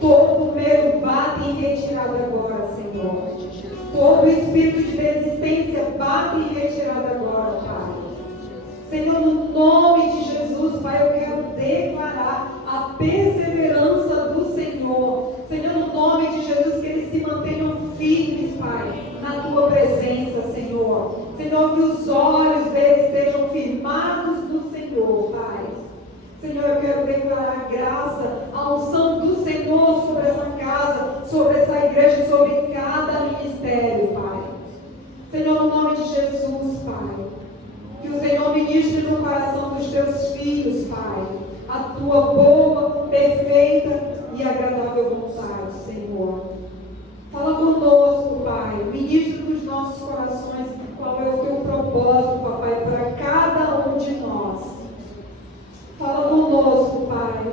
Todo medo bate em retirada agora, Senhor. Todo espírito de resistência bate em retirada agora, Pai. Senhor, no nome de Jesus, Pai, eu quero declarar a perseverança do Senhor. Senhor, no nome de Jesus, que eles se mantenham firmes, Pai, na Tua presença, Senhor. Senhor, que os olhos deles estejam firmados no Senhor, Pai. Senhor, eu quero declarar graça, a unção do Senhor sobre essa casa, sobre essa igreja, sobre cada ministério, Pai. Senhor, no nome de Jesus, Pai, que o Senhor ministre no coração dos teus filhos, Pai, a tua boa, perfeita e agradável vontade, Senhor. Fala conosco, Pai, ministra nos nossos corações qual é o teu propósito, Papai, para cada um de nós. Fala conosco, Pai.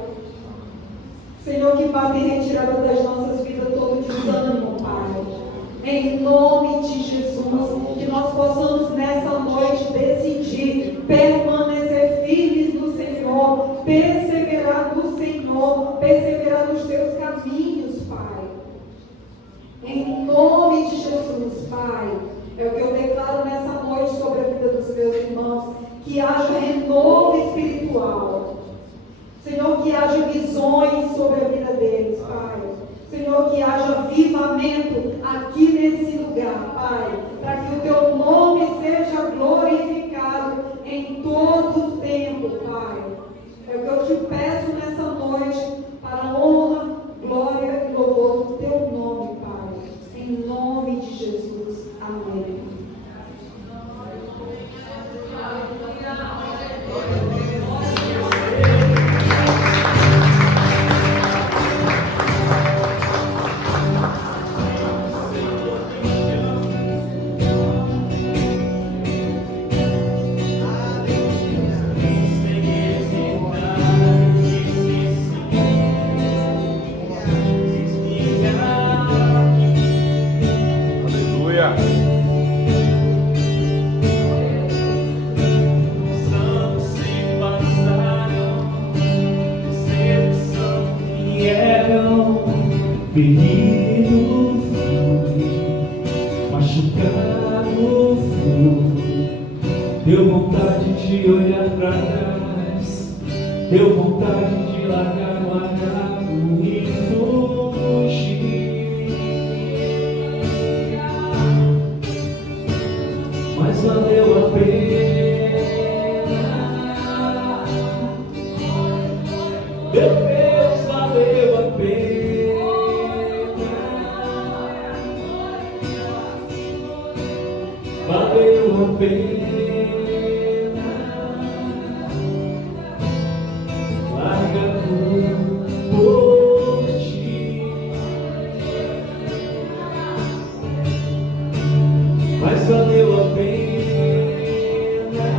Senhor, que bate em retirada das nossas vidas todo desânimo, Pai. Em nome de Jesus, que nós possamos nessa noite decidir permanecer firmes no Senhor, perseverar no Senhor, perseverar nos teus caminhos, Pai. Em nome de Jesus, Pai. É o que eu declaro nessa noite sobre a vida dos meus irmãos. Que haja renovo espiritual. Senhor, que haja visões sobre a vida deles, Pai. Senhor, que haja avivamento aqui nesse lugar, Pai. Para que o Teu nome seja glorificado em todo o tempo, Pai. É o que eu te peço nessa noite, para a honra, glória e louvor do Teu nome, Pai. Em nome de Jesus. Amém. Ferido fui, machucado fui, deu vontade de olhar para trás, deu vontade de largar o largado e fugir, mas valeu a pena, meu Deus, valeu a pena. Valeu a pena, larga tudo por ti, mas valeu a pena,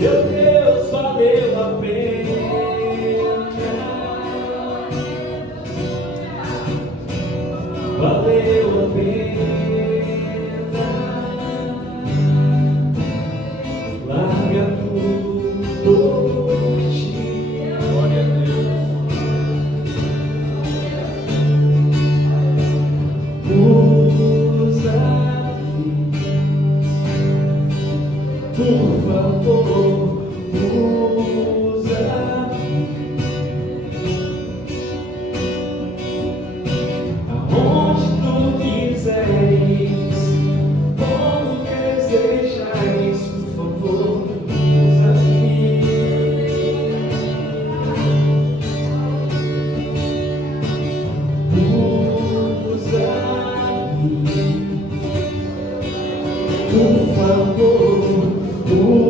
meu Deus, valeu a pena. Valeu a pena, larga tudo por ti. Glória a Deus. Usa-me, por favor, usa-me. Como desejas, por favor, usa-me. Usa-me, por favor, usa-me.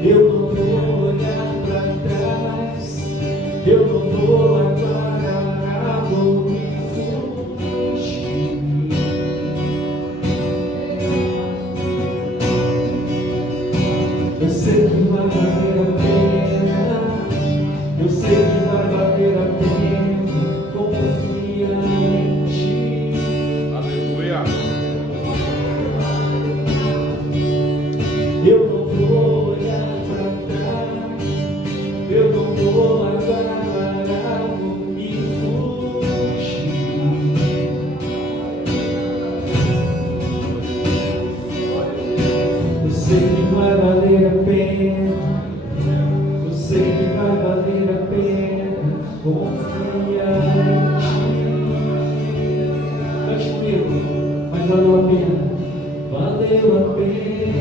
Eu não vou olhar para trás, eu não vou agora, vou me fugir. Eu sei que vai valer a pena. Eu sei que vai valer a pena. Confia em ti. Aleluia. Eu não vou olhar para trás. Eu não vou agora parado e fugir. Eu sei que vai valer a pena. Eu sei que vai valer a pena. Confia em ti. Cante comigo, mas valeu a pena. Valeu a pena.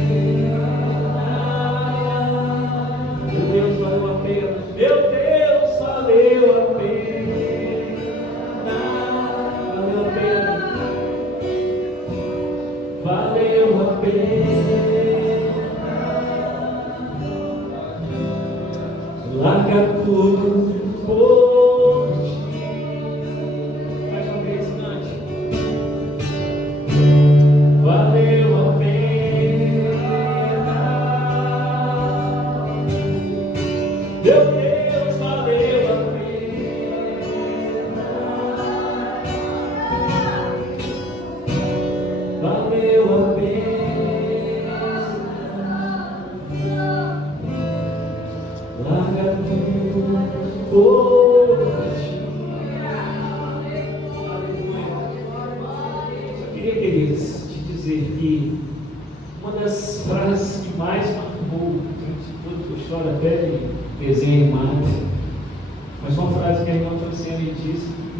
Meu Deus, valeu a pena. Meu Deus, valeu a pena. Valeu a pena. Valeu a pena. Larga tudo por ti. Mais uma vez, cante. Valeu a pena. Meu Deus, valeu a pena. Valeu a pena. Larga tudo por ti. Só queria, queridos, te dizer que uma das frases que mais marcou, eu choro até de desenho animado, mas uma frase que a irmã Franciane disse que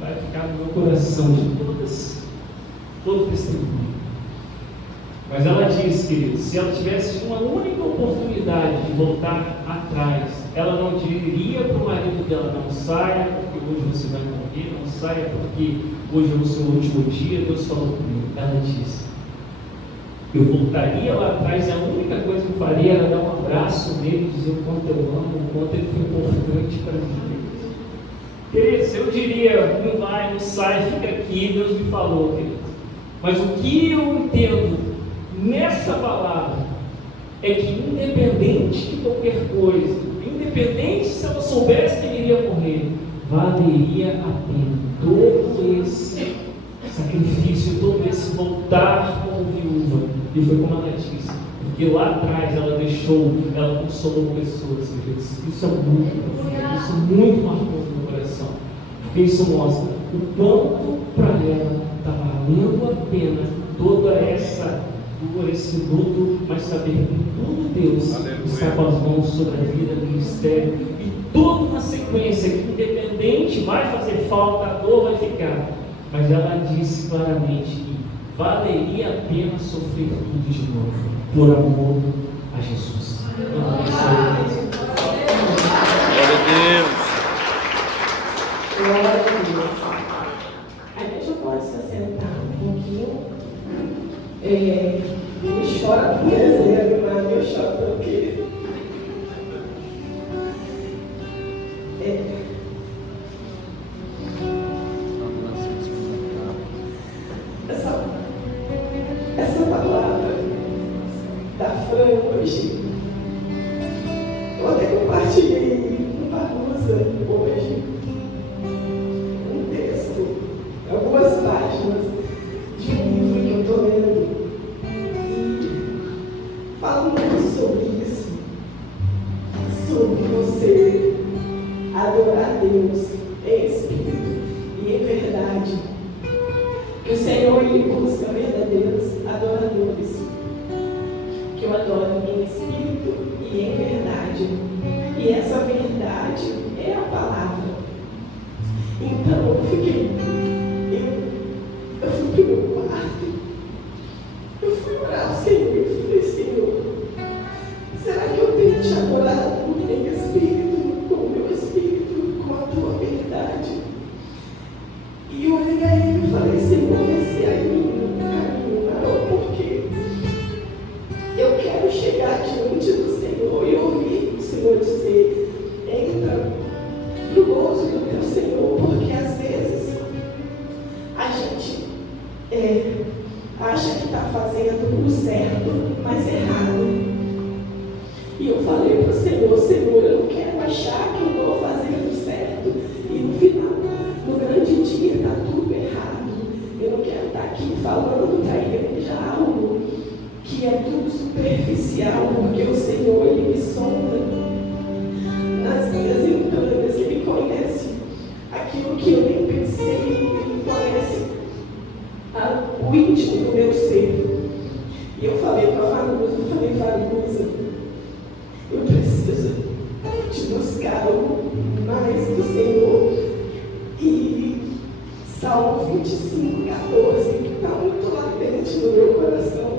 vai ficar no meu coração de todo testemunho. Mas ela disse, queridos, se ela tivesse uma única oportunidade de voltar atrás, ela não diria para o marido dela: não saia porque hoje você vai morrer, não saia porque hoje é o seu último dia. Deus falou comigo. Ela disse: eu voltaria lá atrás e a única coisa que eu faria era dar um abraço nele e dizer o quanto eu amo, o quanto ele foi importante para mim. Queridos, eu diria: não vai, não sai, fica aqui, Deus me falou, queridos. Mas o que eu entendo nessa palavra é que, independente de qualquer coisa, independente se ela soubesse que ele iria morrer, valeria a pena todo esse sacrifício, todo esse voltar como viúva. E foi como ela disse, porque lá atrás ela consolou pessoas. Isso é muito profundo, isso muito marcou no meu coração, porque isso mostra o quanto para ela está valendo a pena toda essa dor, esse luto, mas saber que tudo Deus está com as mãos sobre a vida do ministério e tudo na sequência, que independente vai fazer falta, a dor vai ficar, mas ela disse claramente que valeria a pena sofrer tudo de novo por amor a Jesus. Glória a Deus. Glória a Deus. A gente pode se assentar um pouquinho. Eu choro por exemplo, mas eu choro porque essa palavra da Fran hoje, eu até compartilhei com Barbosa hoje um texto, algumas páginas de um livro que eu estou lendo. Fala muito sobre isso, sobre você adorar Deus em espírito e em verdade. Que o Senhor lhe busca verdadeiros adoradores, que o adoram em espírito e em verdade. E essa verdade é a palavra. Então eu fui para o meu quarto, eu fui orar ao Senhor e falei: Senhor, será que eu tenho te adorado em espírito, com o meu espírito, com a tua verdade? E eu olhei a ele e falei: Senhor, esse é o caminho maior, porque eu quero chegar diante do Senhor e ouvir o Senhor dizer: entra no gozo do teu Senhor, porque às vezes a gente acha que está fazendo o certo, mas errado. muito superficial, porque o Senhor, Ele me sonda nas minhas entranhas, Ele conhece aquilo que eu nem pensei, Ele conhece o íntimo do meu ser. E eu falei para a Vanusa, eu preciso te buscar mais do Senhor. E Salmo 25, 14, que está muito latente no meu coração,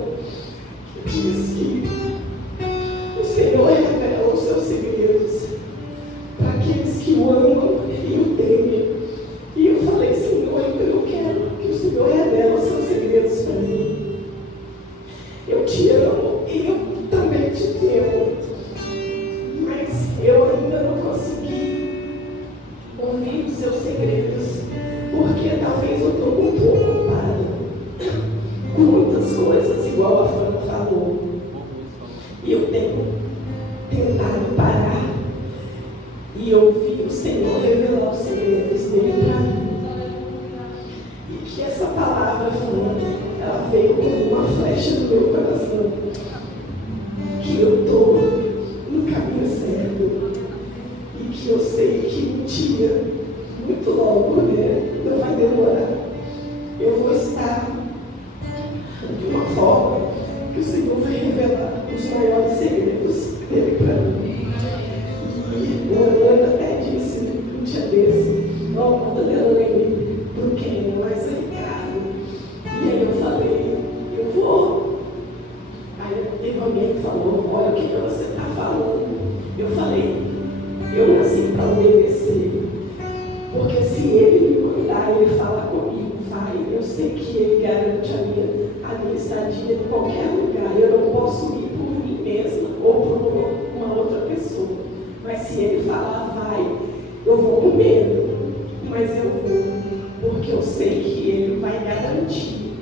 diz que o Senhor revela os seus segredos para aqueles que o amam e o temem. E eu falei, Senhor, eu quero que o Senhor revele os seus segredos para mim. Eu te amo e eu também te temo, mas eu ainda não consegui ouvir os seus segredos, porque talvez eu estou muito ocupada com muitas coisas, igual a Fran falou. E eu tenho tentado parar e ouvir o Senhor revelar os segredos dele para mim. E que essa palavra, Fran, ela veio como uma flecha no meu coração, que eu estou no caminho certo e que eu sei que um dia, muito logo, não vai demorar, eu vou estar de uma forma que o Senhor vai revelar os maiores segredos dele para mim. E o Ana até disse um dia desse, quando a Elaine, por quem? Mas é Ricardo. E aí eu falei, eu vou. Aí teve alguém que falou, olha o que você está falando. Eu falei, eu nasci para obedecer. Porque se ele me cuidar, ele falar comigo, vai, eu sei que ele garante a minha estadia em qualquer lugar. Eu não posso ir por mim mesma ou por uma outra pessoa. Mas se ele falar, vai, eu vou com medo, mas eu vou, porque eu sei que ele vai garantir.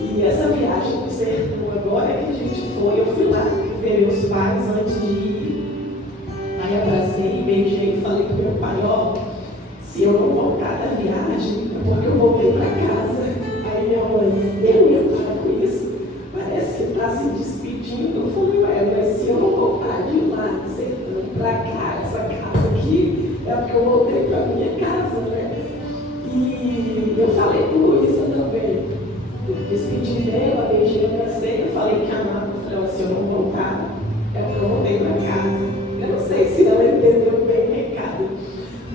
E essa viagem do sertão agora que a gente foi, eu fui lá ver meus pais antes de ir. Aí abracei, beijei e falei para o meu pai, ó, se eu não voltar da viagem, é porque eu voltei para casa. Aí minha mãe, eu ia falar com isso, parece que está se despedindo. Eu falei, ué, mas se eu não voltar de lá, do sertão para cá, essa casa aqui, é porque eu voltei para minha casa, né? E eu falei com Luísa também. Despedi dela, beijei, abracei, eu falei que amava. Eu falei, se eu não voltar, é porque eu voltei para casa. Eu não sei se ela entendeu bem o recado,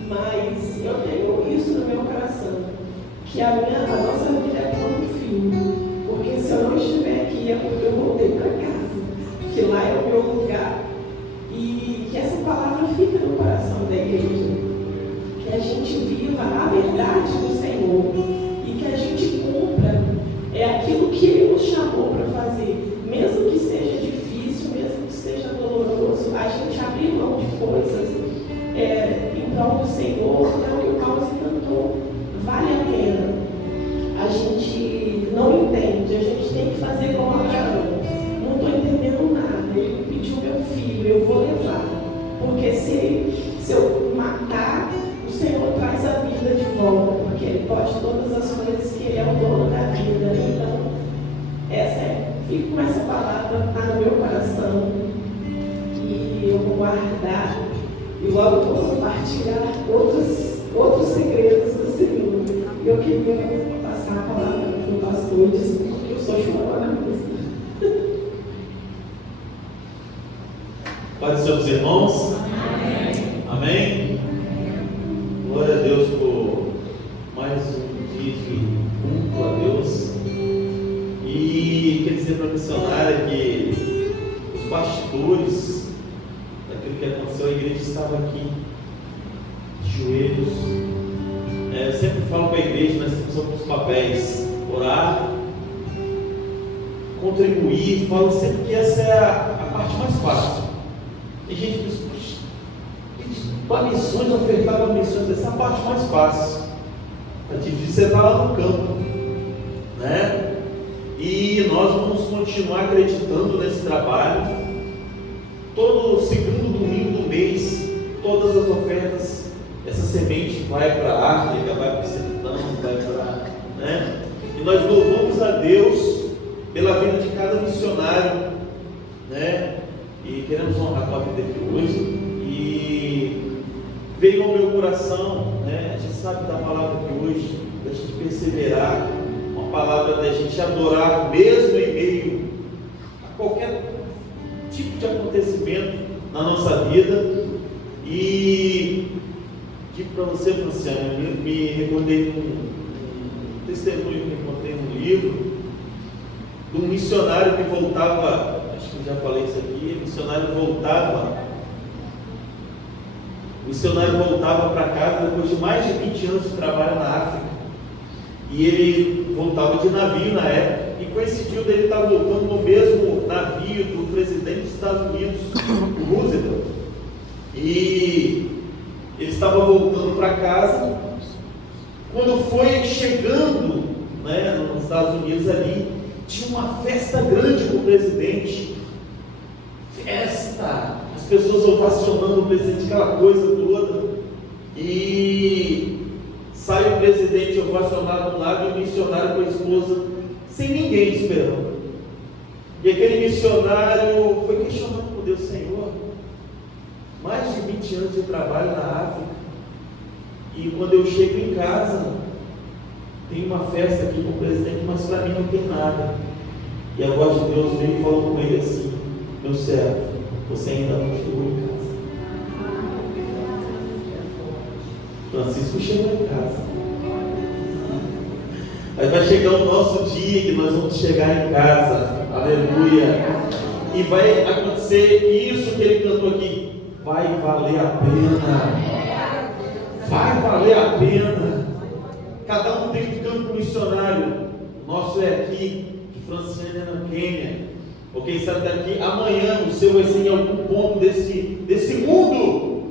mas eu tenho isso no meu coração, que a nossa vida é como um filme, porque se eu não estiver aqui é porque eu voltei para casa, que lá é o meu lugar, e que essa palavra fica no coração da igreja, que a gente viva a verdade do Senhor e que a gente cumpra aquilo que Ele nos chamou para fazer, mesmo que seja difícil, mesmo que seja doloroso, a gente abrir mão de coisas em prol do Senhor, é o que o Paulo cantou, vale a pena. A gente não entende, a gente tem que fazer como Abraão. Não estou entendendo nada, ele pediu meu filho, eu vou levar, porque se eu matar, o Senhor traz a vida de volta, porque Ele pode todas as coisas, que Ele é o dono da vida. Então, fico com essa palavra, está no meu coração, e eu vou guardar, e logo vou compartilhar outros segredos do Senhor. E eu queria passar a palavra para o pastor, porque eu sou chorona mesmo. Pode ser os irmãos? Amém. Amém? Glória a Deus por mais um dia de culto a Deus. E quer dizer para a missionária que os bastidores daquilo que aconteceu, a igreja estava aqui, de joelhos. Eu sempre falo para a igreja, nós temos alguns papéis: orar, contribuir. Falo sempre que essa é a parte mais fácil. Tem gente que diz, para missões, ofertar para missões, essa é a parte mais fácil. É difícil estar lá no campo, né? E nós vamos continuar acreditando nesse trabalho. Todo segundo domingo do mês, todas as ofertas, essa semente vai para a África, vai para o sertão, vai para, né? E nós louvamos a Deus pela vida de cada missionário e queremos honrar a tua vida aqui hoje. E veio ao meu coração, né? A gente sabe da palavra aqui hoje, da gente perseverar, uma palavra da gente adorar mesmo em meio a qualquer tipo de acontecimento na nossa vida. E digo para você, Franciane, me recordei de um testemunho que encontrei num livro de um missionário que voltava, acho que já falei isso aqui, o missionário voltava para casa depois de mais de 20 anos de trabalho na África, e ele voltava de navio na época, e coincidiu dele estar voltando no mesmo navio do presidente dos Estados Unidos, o Roosevelt, e ele estava voltando para casa. Quando foi chegando, né, nos Estados Unidos ali, tinha uma festa grande com o presidente, festa, as pessoas ovacionando o presidente, aquela coisa toda, e sai o presidente ovacionado de um lado e o missionário com a esposa, sem ninguém esperando. E aquele missionário foi questionando por Deus: Senhor, mais de 20 anos de trabalho na África, e quando eu chego em casa, tem uma festa aqui com o presidente, mas para mim não tem nada. E a voz de Deus veio e falou com ele assim: meu servo, você ainda não chegou em casa. Francisco chegou em casa. Mas vai chegar o nosso dia que nós vamos chegar em casa, aleluia, e vai acontecer isso que ele cantou aqui: vai valer a pena, vai valer a pena. Cada um tem um campo missionário. O nosso é aqui, de Franciane, no Quênia. Ou quem sabe daqui amanhã o seu vai ser em algum ponto desse mundo.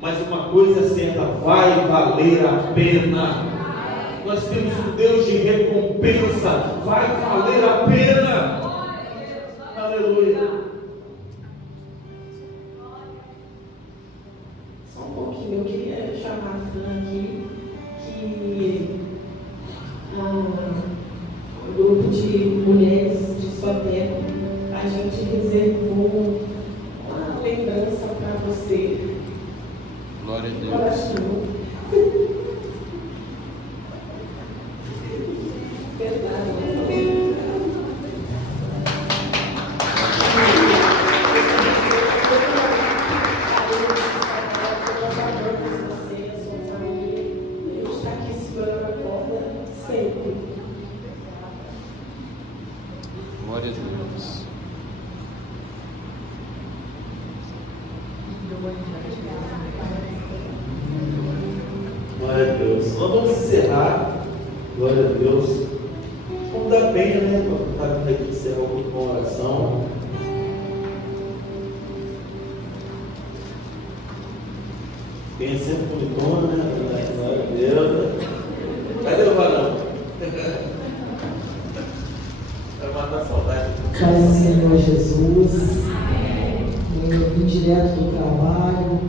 Mas uma coisa é certa: vai valer a pena. Nós temos um Deus de recompensa. Vai valer a pena. Aleluia. Só um pouquinho, eu queria chamar a Fran aqui, que o grupo de mulheres de Soteco, a gente reservou uma lembrança para você. Glória a Deus. Coração. Verdade, né? Glória a Deus. Glória a Deus. Nós vamos encerrar. Glória a Deus. Vamos dar bem, né? Para estar aqui encerrar com oração. Quem é sempre bonitona, né? Glória a Deus. Cadê o varão? Vai matar a saudade. Paz do Senhor Jesus. Eu vim direto do trabalho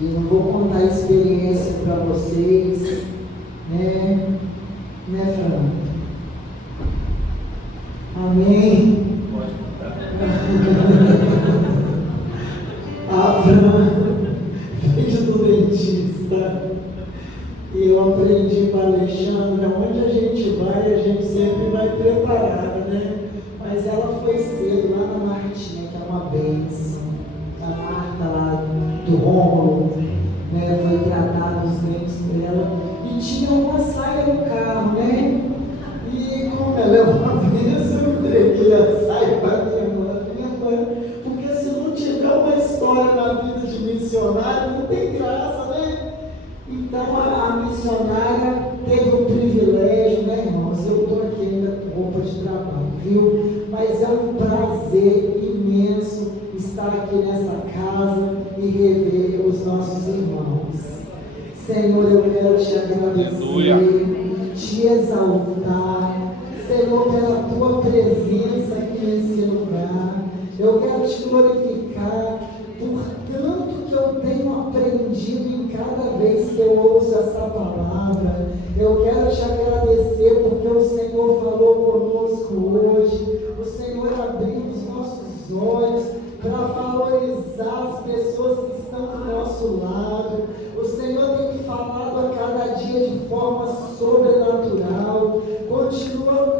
e não vou contar a experiência para vocês, né, Fran? Amém? Pode contar. A Fran veio do dentista e eu aprendi com a Alexandra: onde a gente sempre vai preparada, né? Mas ela foi cedo lá na Martinha, que é uma bênção. A Marta lá do Rômulo, né? Foi tratada os dentes dela e tinha uma saia no carro, né? E como ela é uma bênção, eu entreguei a saia para minha mãe, porque se não tiver uma história na vida de missionário, não tem graça, né? Então a missionária teve o privilégio, né, irmãos? Eu estou aqui ainda com roupa de trabalho, viu? Mas é um prazer imenso estar aqui nessa casa e rever os nossos irmãos. Senhor, eu quero te agradecer, te exaltar, Senhor, pela tua presença aqui nesse lugar. Eu quero te glorificar por tanto que eu tenho aprendido em cada vez que eu ouço essa palavra. Eu quero te agradecer porque o Senhor falou conosco hoje. O Senhor abriu os nossos olhos para valorizar as pessoas que estão do nosso lado. O Senhor tem falado a cada dia de forma sobrenatural. Continua